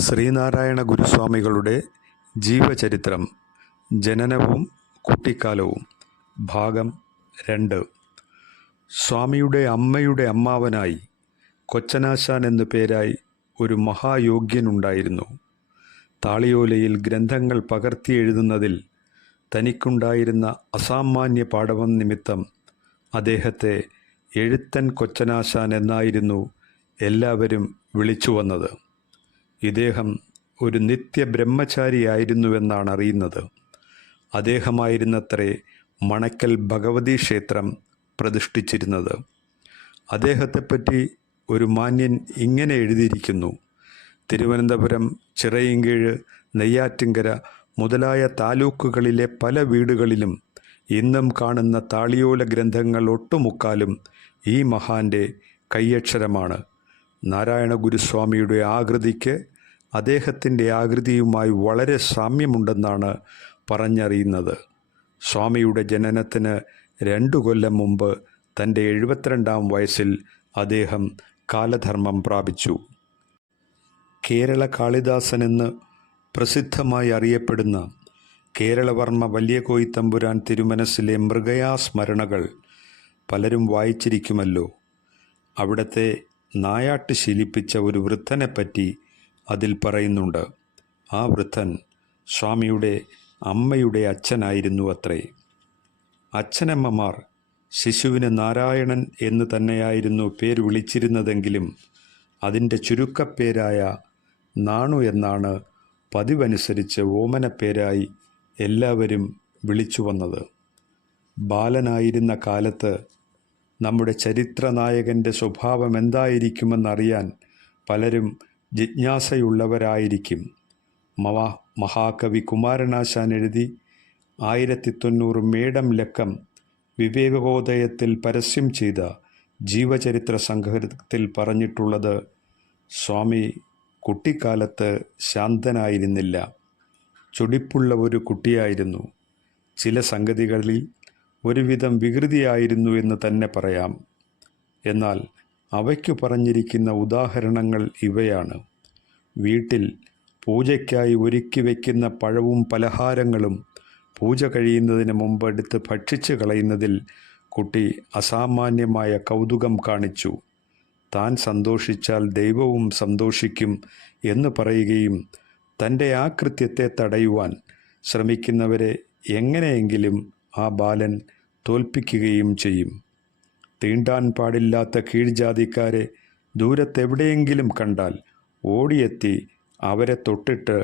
ശ്രീനാരായണ ഗുരുസ്വാമികളുടെ ജീവചരിത്രം ജനനവും കുട്ടിക്കാലവും ഭാഗം രണ്ട്. സ്വാമിയുടെ അമ്മയുടെ അമ്മാവനായി കൊച്ചനാശാൻ എന്നു പേരായി ഒരു മഹായോഗ്യനുണ്ടായിരുന്നു. താളിയോലയിൽ ഗ്രന്ഥങ്ങൾ പകർത്തി എഴുതുന്നതിൽ തനിക്കുണ്ടായിരുന്ന അസാമാന്യ പാഠവം നിമിത്തം അദ്ദേഹത്തെ എഴുത്തൻ കൊച്ചനാശാൻ എന്നായിരുന്നു എല്ലാവരും വിളിച്ചു വന്നത് ഇദ്ദേഹം ഒരു നിത്യ ബ്രഹ്മചാരിയായിരുന്നുവെന്നാണ് അറിയുന്നത് അദ്ദേഹമായിരുന്നത്രേ മണക്കൽ ഭഗവതി ക്ഷേത്രം പ്രതിഷ്ഠിച്ചിരുന്നത്. അദ്ദേഹത്തെപ്പറ്റി ഒരു മാന്യൻ ഇങ്ങനെ എഴുതിയിരിക്കുന്നു. തിരുവനന്തപുരം ചിറയിൻകീഴ് നെയ്യാറ്റിൻകര മുതലായ താലൂക്കുകളിലെ പല വീടുകളിലും ഇന്നും കാണുന്ന താളിയോല ഗ്രന്ഥങ്ങൾ ഒട്ടുമുക്കാലും ഈ മഹാന്റെ കയ്യക്ഷരമാണ് നാരായണ ഗുരുസ്വാമിയുടെ ആകൃതിക്ക് അദ്ദേഹത്തിന്റെ ആകൃതിയുമായി വളരെ സാമ്യമുണ്ടെന്നാണ് പറഞ്ഞറിയുന്നത്. സ്വാമിയുടെ ജനനത്തിന് രണ്ടു കൊല്ലം മുമ്പ് തന്റെ എഴുപത്തിരണ്ടാം വയസ്സിൽ അദ്ദേഹം കാലധർമ്മം പ്രാപിച്ചു. കേരള കാളിദാസൻ എന്ന് പ്രസിദ്ധമായി അറിയപ്പെടുന്ന കേരളവർമ്മ വലിയ കോയിത്തമ്പുരാൻ തിരുമനസ്സിലെ മൃഗയാസ്മരണകൾ പലരും വായിച്ചിരിക്കുമല്ലോ. അവിടത്തെ നായാട്ട് ശീലിപ്പിച്ച ഒരു വൃദ്ധനെപ്പറ്റി അതിൽ പറയുന്നുണ്ട്. ആ വൃദ്ധൻ സ്വാമിയുടെ അമ്മയുടെ അച്ഛനായിരുന്നു അത്രേ. അച്ഛനമ്മമാർ ശിശുവിന് നാരായണൻ എന്ന് തന്നെയായിരുന്നു പേര് വിളിച്ചിരുന്നതെങ്കിലും അതിന്റെ ചുരുക്കപ്പേരായ നാണു എന്നാണ് പതിവനുസരിച്ച് ഓമനപ്പേരായി എല്ലാവരും വിളിച്ചു വന്നത്. ബാലനായിരുന്ന കാലത്ത് നമ്മുടെ ചരിത്രനായകന്റെ സ്വഭാവം എന്തായിരിക്കുമെന്നറിയാൻ പലരും ജിജ്ഞാസയുള്ളവരായിരിക്കും. മവ മഹാകവി കുമാരനാശാൻ എഴുതി ആയിരത്തി തൊണ്ണൂറ് മേടം ലക്കം വിവേകോദയത്തിൽ പരസ്യം ചെയ്ത ജീവചരിത്ര സംഘത്തിൽ പറഞ്ഞിട്ടുള്ളത് സ്വാമി കുട്ടിക്കാലത്ത് ശാന്തനായിരുന്നില്ല. ചൊടിപ്പുള്ള ഒരു കുട്ടിയായിരുന്നു. ചില സംഗതികളിൽ ഒരുവിധം വികൃതിയായിരുന്നു എന്ന് തന്നെ പറയാം. എന്നാൽ അവയ്ക്ക് പറഞ്ഞിരിക്കുന്ന ഉദാഹരണങ്ങൾ ഇവയാണ്. വീട്ടിൽ പൂജയ്ക്കായി ഒരുക്കി വയ്ക്കുന്ന പഴവും പലഹാരങ്ങളും പൂജ കഴിയുന്നതിന് മുമ്പ് എടുത്ത് ഭക്ഷിച്ചു കളയുന്നതിൽ കുട്ടി അസാമാന്യമായ കൗതുകം കാണിച്ചു. താൻ സന്തോഷിച്ചാൽ ദൈവവും സന്തോഷിക്കും എന്ന് പറയുകയും തന്റെ ആ കൃത്യത്തെ തടയുവാൻ ശ്രമിക്കുന്നവരെ എങ്ങനെയെങ്കിലും ആ ബാലൻ തോൽപ്പിക്കുകയും ചെയ്യും. തീണ്ടാൻ പാടില്ലാത്ത കീഴ്ജാതിക്കാരെ ദൂരത്തെവിടെയെങ്കിലും കണ്ടാൽ ഓടിയെത്തി അവരെ തൊട്ടിട്ട്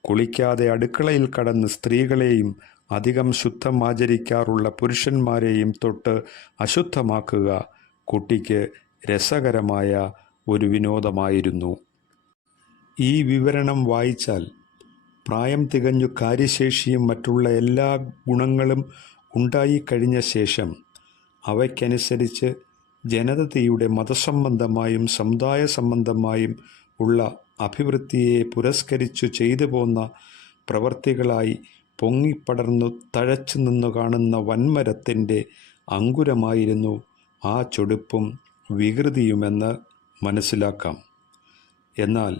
കുളിക്കാതെ അടുക്കളയിൽ കടന്ന് സ്ത്രീകളെയും അധികം ശുദ്ധം ആചരിക്കാറുള്ള പുരുഷന്മാരെയും തൊട്ട് അശുദ്ധമാക്കുക കുട്ടിക്ക് രസകരമായ ഒരു വിനോദമായിരുന്നു. ഈ വിവരണം വായിച്ചാൽ പ്രായം തികഞ്ഞു കാര്യശേഷിയും മറ്റുള്ള എല്ലാ ഗുണങ്ങളും ഉണ്ടായിക്കഴിഞ്ഞ ശേഷം അവയ്ക്കനുസരിച്ച് ജനതയുടെ മതസംബന്ധമായും സമുദായ സംബന്ധമായും ഉള്ള അഭിവൃദ്ധിയെ പുരസ്കരിച്ചു ചെയ്തു പോന്ന പ്രവർത്തികളായി പൊങ്ങിപ്പടർന്നു തഴച്ചു നിന്നു കാണുന്ന വൻമരത്തിന്റെ അങ്കുരമായിരുന്നു ആ ചൊടുപ്പും വികൃതിയുമെന്ന് മനസ്സിലാക്കാം. എന്നാൽ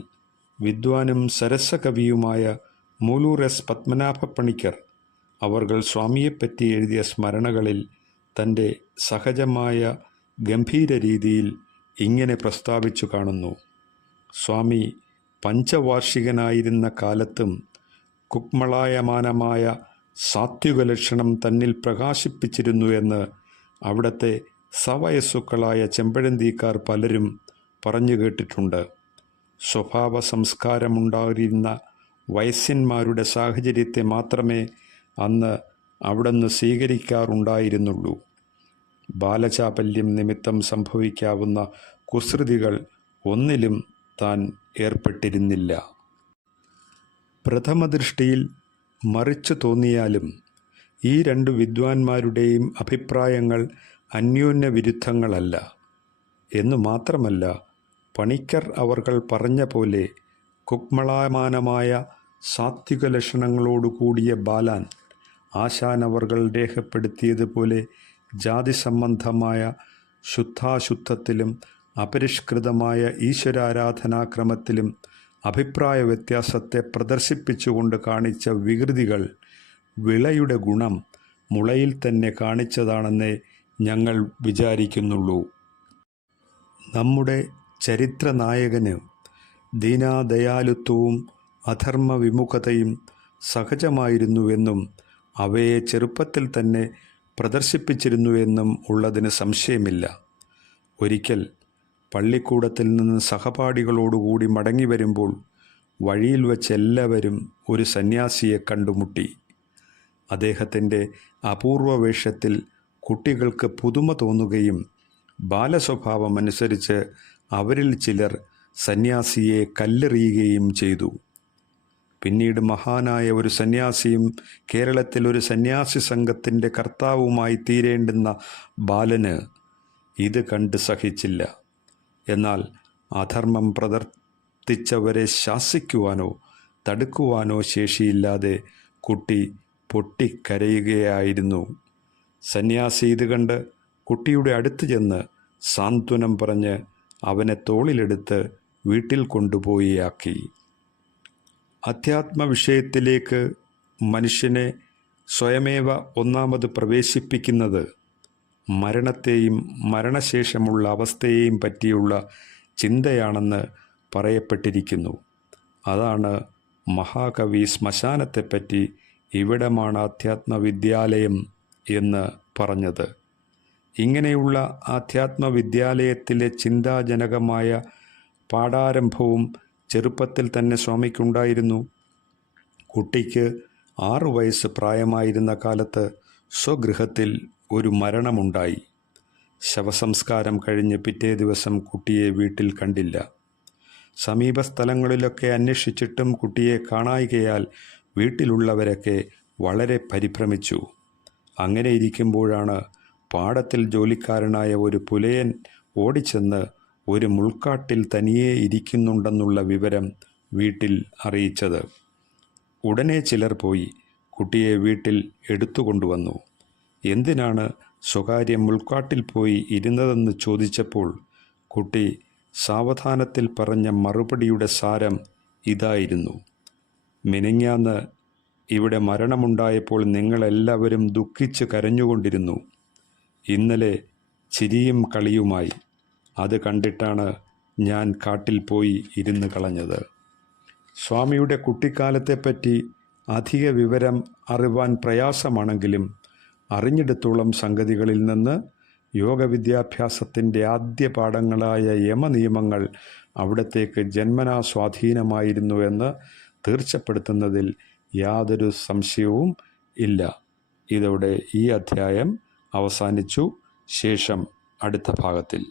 വിദ്വാനും സരസകവിയുമായ മൂലൂർ എസ് പത്മനാഭ പണിക്കർ അവർകൾ സ്വാമിയെപ്പറ്റി എഴുതിയ സ്മരണകളിൽ തന്റെ സഹജമായ ഗംഭീര രീതിയിൽ ഇങ്ങനെ പ്രസ്താവിച്ചു കാണുന്നു. സ്വാമി പഞ്ചവാർഷികനായിരുന്ന കാലത്തും കുക്മളായമാനമായ സാത്വിക ലക്ഷണം തന്നിൽ പ്രകാശിപ്പിച്ചിരുന്നു എന്ന് അവിടത്തെ സവയസ്സുക്കളായ ചെമ്പഴന്തിക്കാർ പലരും പറഞ്ഞു കേട്ടിട്ടുണ്ട്. സ്വഭാവ സംസ്കാരമുണ്ടായിരുന്ന വയസ്സന്മാരുടെ സാഹചര്യത്തെ മാത്രമേ അന്ന് അവിടുന്ന് സ്വീകരിക്കാറുണ്ടായിരുന്നുള്ളൂ. ബാലചാപല്യം നിമിത്തം സംഭവിക്കാവുന്ന കുസൃതികൾ ഒന്നിലും താൻ ഏർപ്പെട്ടിരുന്നില്ല. പ്രഥമദൃഷ്ടിയിൽ മറിച്ചു തോന്നിയാലും ഈ രണ്ട് വിദ്വാൻമാരുടെയും അഭിപ്രായങ്ങൾ അന്യോന്യ വിരുദ്ധങ്ങളല്ല. എന്നു മാത്രമല്ല പണിക്കർ അവർകൾ പറഞ്ഞ പോലെ കുക്മളാമാനമായ സാത്വിക ലക്ഷണങ്ങളോടുകൂടിയ ബാലാൻ ആശാൻ അവർകൾ രേഖപ്പെടുത്തിയതുപോലെ ജാതി സംബന്ധമായ ശുദ്ധാശുദ്ധത്തിലും അപരിഷ്കൃതമായ ഈശ്വരാരാധനാക്രമത്തിലും അഭിപ്രായ വ്യത്യാസത്തെ പ്രദർശിപ്പിച്ചുകൊണ്ട് കാണിച്ച വികൃതികൾ വിളയുടെ ഗുണം മുളയിൽ തന്നെ കാണിച്ചതാണെന്നേ ഞങ്ങൾ വിചാരിക്കുന്നുള്ളൂ. നമ്മുടെ ചരിത്ര നായകന് ദീനാദയാലുത്വവും അധർമ്മ വിമുഖതയും സഹജമായിരുന്നുവെന്നും അവയെ ചെറുപ്പത്തിൽ തന്നെ പ്രദർശിപ്പിച്ചിരുന്നുവെന്നും ഉള്ളതിന് സംശയമില്ല. ഒരിക്കൽ പള്ളിക്കൂടത്തിൽ നിന്ന് സഹപാഠികളോടുകൂടി മടങ്ങി വരുമ്പോൾ വഴിയിൽ വച്ച് എല്ലാവരും ഒരു സന്യാസിയെ കണ്ടുമുട്ടി. അദ്ദേഹത്തിന്റെ അപൂർവ വേഷത്തിൽ കുട്ടികൾക്ക് പുതുമ തോന്നുകയും ബാലസ്വഭാവമനുസരിച്ച് അവരിൽ ചിലർ സന്യാസിയെ കല്ലെറിയുകയും ചെയ്തു. പിന്നീട് മഹാനായ ഒരു സന്യാസിയും കേരളത്തിൽ ഒരു സന്യാസി സംഘത്തിന്റെ കർത്താവുമായി തീരേണ്ടുന്ന ബാലന് ഇത് കണ്ട് സഹിച്ചില്ല. എന്നാൽ അധർമ്മം പ്രവർത്തിച്ചവരെ ശാസിക്കുവാനോ തടുക്കുവാനോ ശേഷിയില്ലാതെ കുട്ടി പൊട്ടിക്കരയുകയായിരുന്നു. സന്യാസി ഇത് കണ്ട് കുട്ടിയുടെ അടുത്ത് ചെന്ന് സാന്ത്വനം പറഞ്ഞ് അവനെ തോളിലെടുത്ത് വീട്ടിൽ കൊണ്ടുപോയി ആക്കി. അധ്യാത്മ വിഷയത്തിലേക്ക് മനുഷ്യനെ സ്വയമേവ ഒന്നാമത് പ്രവേശിപ്പിക്കുന്നത് മരണത്തെയും മരണശേഷമുള്ള അവസ്ഥയെയും പറ്റിയുള്ള ചിന്തയാണെന്ന് പറയപ്പെട്ടിരിക്കുന്നു. അതാണ് മഹാകവി ശ്മശാനത്തെപ്പറ്റി ഇവിടമാണ് ആധ്യാത്മവിദ്യാലയം എന്ന് പറഞ്ഞത്. ഇങ്ങനെയുള്ള ആധ്യാത്മവിദ്യാലയത്തിലെ ചിന്താജനകമായ പാഠാരംഭവും ചെറുപ്പത്തിൽ തന്നെ സ്വാമിക്കുണ്ടായിരുന്നു. കുട്ടിക്ക് ആറു വയസ്സ് പ്രായമായിരുന്ന കാലത്ത് സ്വഗൃഹത്തിൽ ഒരു മരണമുണ്ടായി. ശവസംസ്കാരം കഴിഞ്ഞ് പിറ്റേ ദിവസം കുട്ടിയെ വീട്ടിൽ കണ്ടില്ല. സമീപ സ്ഥലങ്ങളിലൊക്കെ അന്വേഷിച്ചിട്ടും കുട്ടിയെ കാണായികയാൽ വീട്ടിലുള്ളവരൊക്കെ വളരെ പരിഭ്രമിച്ചു. അങ്ങനെ ഇരിക്കുമ്പോഴാണ് പാടത്തിൽ ജോലിക്കാരനായ ഒരു പുലയൻ ഓടിച്ചെന്ന് ഒരു മുൾക്കാട്ടിൽ തനിയെ ഇരിക്കുന്നുണ്ടെന്നുള്ള വിവരം വീട്ടിൽ അറിയിച്ചത്. ഉടനെ ചിലർ പോയി കുട്ടിയെ വീട്ടിൽ എടുത്തുകൊണ്ടുവന്നു. എന്തിനാണ് സ്വകാര്യം മുൾക്കാട്ടിൽ പോയി ഇരുന്നതെന്ന് ചോദിച്ചപ്പോൾ കുട്ടി സാവധാനത്തിൽ പറഞ്ഞ മറുപടിയുടെ സാരം ഇതായിരുന്നു. മിനിങ്ങാന്ന് ഇവിടെ മരണമുണ്ടായപ്പോൾ നിങ്ങളെല്ലാവരും ദുഃഖിച്ച് കരഞ്ഞുകൊണ്ടിരുന്നു. ഇന്നലെ ചിരിയും കളിയുമായി. അത് കണ്ടിട്ടാണ് ഞാൻ കാട്ടിൽ പോയി ഇരുന്ന് കളഞ്ഞത്. സ്വാമിയുടെ കുട്ടിക്കാലത്തെപ്പറ്റി അധിക വിവരം അറിവാൻ പ്രയാസമാണെങ്കിലും അറിഞ്ഞിടത്തോളം സംഗതികളിൽ നിന്ന് യോഗവിദ്യാഭ്യാസത്തിന്റെ ആദ്യ പാഠങ്ങളായ യമനിയമങ്ങൾ അവിടത്തേക്ക് ജന്മനാ സ്വാധീനമായിരുന്നു എന്ന് തീർച്ചപ്പെടുത്തുന്നതിൽ യാതൊരു സംശയവും ഇല്ല. ഇതോടെ ഈ അധ്യായം അവസാനിച്ചു. ശേഷം അടുത്ത ഭാഗത്തിൽ.